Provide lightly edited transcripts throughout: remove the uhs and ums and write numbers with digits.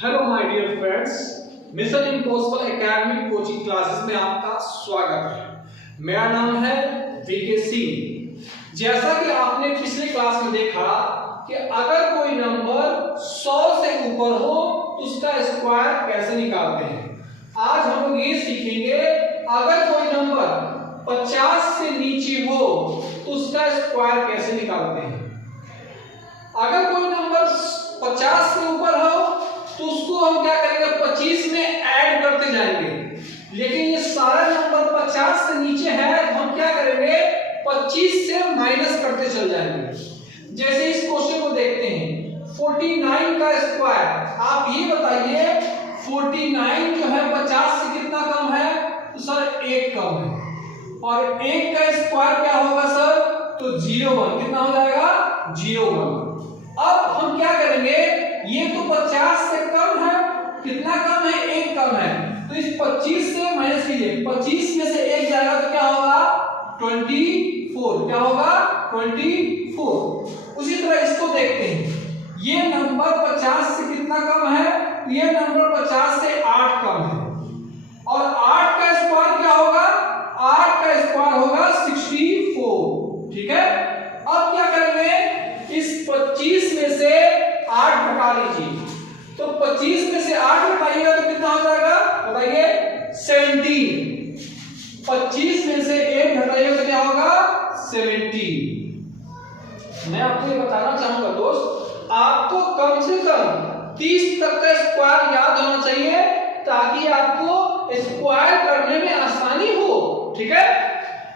Hello my dear friends, Mission Impossible Academic Coaching Classes में आपका स्वागत है। मेरा नाम है वीके सिंह। जैसा कि आपने पिछले क्लास में देखा कि अगर कोई नंबर 100 से ऊपर हो तो उसका स्क्वायर कैसे निकालते हैं। आज हम लोग ये सीखेंगे अगर कोई नंबर 50 से नीचे हो तो उसका स्क्वायर कैसे निकालते हैं। अगर कोई नंबर 50 से ऊपर हो तो उसको हम क्या करेंगे, 25 में ऐड करते जाएंगे। लेकिन ये सारा नंबर 50 से नीचे है तो हम क्या करेंगे, 25 से माइनस करते चल जाएंगे। जैसे इस क्वेश्चन को देखते हैं, 49 का स्क्वायर, आप ये बताइए 49 जो है 50 से कितना कम है, तो सर 1 कम है। और 1 का स्क्वायर क्या होगा सर, तो 01, कितना हो जाएगा 01। अब हम क्या करेंगे, ये तो 50 से कम है, कितना कम है 1 कम है, तो इस 25 से माइनस कीजिए, 25 में से 1 जाएगा तो क्या होगा 24, क्या होगा 24। उसी तरह इसको देखते हैं, ये नंबर 50 से कितना कम है, ये नंबर 50 से 8 कम है। और 8 का स्क्वायर क्या होगा, 8 का स्क्वायर होगा 64, ठीक है। अब क्या करेंगे, इस 25 में से 8 घटा लीजिए, तो 25 में से 8 घटाइएगा तो कितना हो जाएगा बताइए 17। 25 में से 1 घटाइएगा तो क्या होगा 17। मैं आपको ये बताना चाहूंगा दोस्त, आपको कम से कम 30 तक का स्क्वायर याद होना चाहिए ताकि आपको स्क्वायर करने में आसानी हो, ठीक है।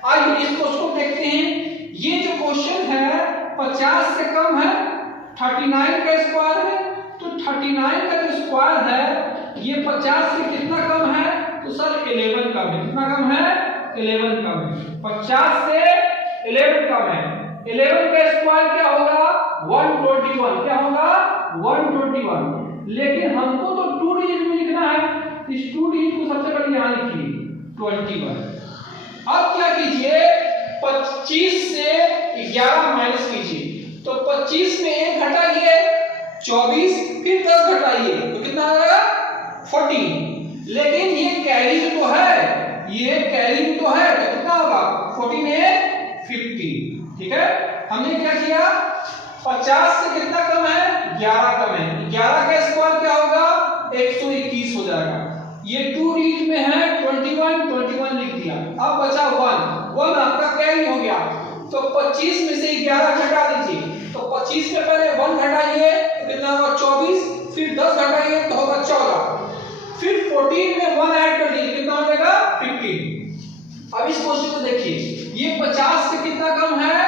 आइए इस क्वेश्चन को देखते हैं। ये जो क्वेश्चन है 50 से कम है, 39 का स्क्वायर है, तो 39 का जो स्क्वायर है ये 50 से कितना कम है, तो सर 11 कम है। कितना कम है, 11 कम है। 50 से 11 कम है। 11 का स्क्वायर क्या होगा 121, क्या होगा 121। लेकिन हमको तो 2 डिजिट में लिखना है, इस 2 डिजिट को सबसे पहले यहां लिखिए 21। अब क्या कीजिए, 25 से 11 माइनस कीजिए, तो 25 में 1 घटाइए 24, फिर 10 घटाइए तो कितना आ जाएगा 14। लेकिन ये कैरी तो है, ये कैरी तो है, तो कितना होगा 14 में 50, ठीक है। हमने क्या किया, 50 से कितना कम है 11 कम है, 11 का स्क्वायर क्या होगा 121 हो जाएगा। ये 2 डिजिट में है 21 लिख दिया। अब बचा 1 आपका कैरी हो गया, तो 25 में से 11 घटा दीजिए, तो 25 में पहले 1 घटाइए तो कितना होगा 24, फिर 10 घटाइए तो होगा 14, फिर 14 में 1 ऐड कर दीजिए, कितना हो जाएगा 15। अब इस क्वेश्चन को देखिए, ये 50 से कितना कम है,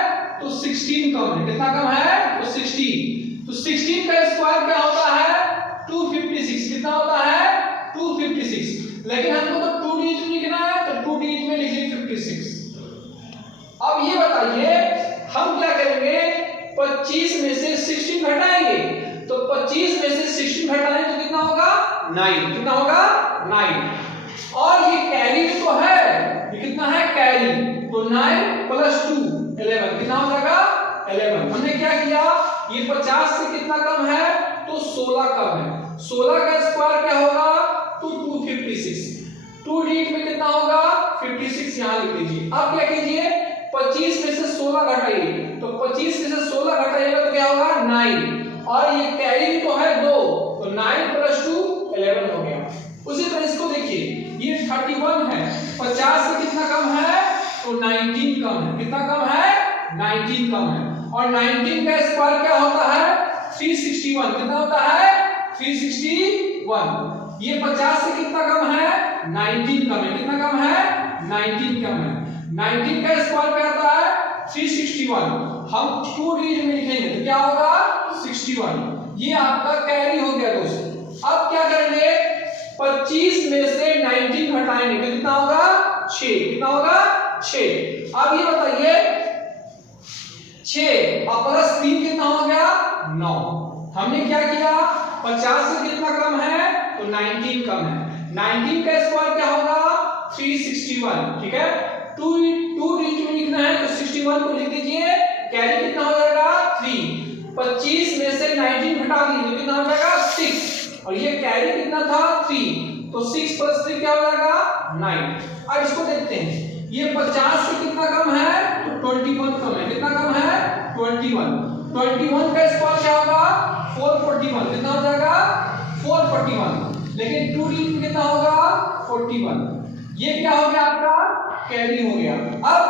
तो 16 कम है। कितना कम है, तो 16। तो 16 का स्क्वायर क्या होता है 256, कितना होता है 256। लेकिन हमको तो 2 डिजिट लिखना है, तो 2 डिजिट में लिखिए 56। अब ये बताइए हम क्या करेंगे, 25 में से 16 घटाएंगे, तो 25 में से 16 घटाएं तो कितना होगा 9, कितना होगा 9। और ये कैरी तो है, ये कितना है कैरी, तो 9 + 2 11, कितना हो जाएगा 11। हमने क्या किया, ये 50 से कितना कम है, तो 16 कम है। 16 का स्क्वायर क्या होगा, तो 256। 2 डिजिट में कितना होगा 56, यहां लिख लीजिए। अब क्या कीजिए, 25 में से 16 घटाइए, तो 25 में से 16 घटाइएगा तो क्या होगा 9, और ये कैरी तो है 2, तो 9 + 2 11 हो गया। उसी तरह इसको देखिए, ये 31 है, 50 से कितना कम है, तो 19 कम है। कितना कम है 19 कम है। और 19 का स्क्वायर क्या होता है 361, कितना होता है 361। ये 50 से कितना कम है 19 कम है। कितना कम है 19 कम है। 19 का स्क्वायर क्या आता है 361। हम 2 डिजिट में लिखेंगे तो क्या होगा 61। ये आपका कैरी हो गया दोस्तों। अब क्या करेंगे, 25 में से 19 घटाएंगे तो कितना होगा 6, कितना होगा 6। अब ये बताइए 6 और +3 कितना हो गया 9। हमने क्या किया, 50 से कितना कम है, तो 19 कम है। 19 का स्क्वायर क्या होगा 361, ठीक है। 2 डिजिट में लिखना है तो 61 को लिख दीजिए, कैरी कितना हो जाएगा 3। 25 में से 19 घटा दीजिए कितना हो जाएगा 6, और ये कैरी कितना था 3, तो 6 + 3 क्या हो जाएगा 9। अब इसको देखते हैं, ये 50 से कितना कम है, तो 21 कम है। कितना कम है 21 का स्क्वायर क्या होगा 441, कितना हो जाएगा 441, लेकिन 2 डिजिट में कितना होगा 41। ये क्या हो गया आपका कैरी हो गया। अब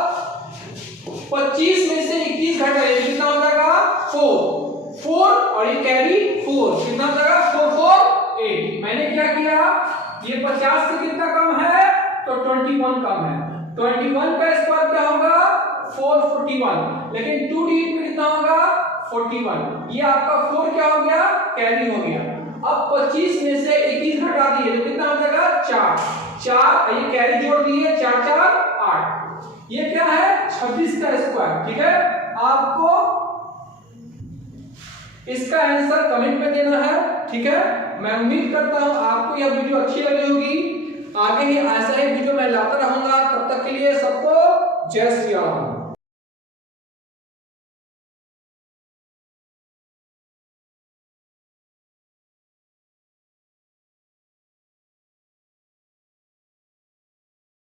25 में से 21 घटाइए, कितना हो जाएगा 4 और ये कैरी 4, कितना हो जाएगा 4 4 8। मैंने क्या किया, ये 50 से कितना कम है, तो 21 कम है। 21 का स्क्वायर क्या होगा 441, लेकिन 2 डिजिट में कितना होगा 41। ये आपका 4 क्या हो गया कैरी हो गया। अब 25 में से 21 घटा दिए, तो कितना हो जाएगा 4 ये कैरी जोड़ दिए, 4 4 8। ये क्या है 26 का स्क्वायर। ठीक है, आपको इसका आंसर कमेंट में देना है। ठीक है, मैं उम्मीद करता हूं आपको यह वीडियो अच्छी लगी होगी। आगे ही ऐसा ही वीडियो मैं लाता रहूंगा। तब तक के लिए सबको जय श्री राम।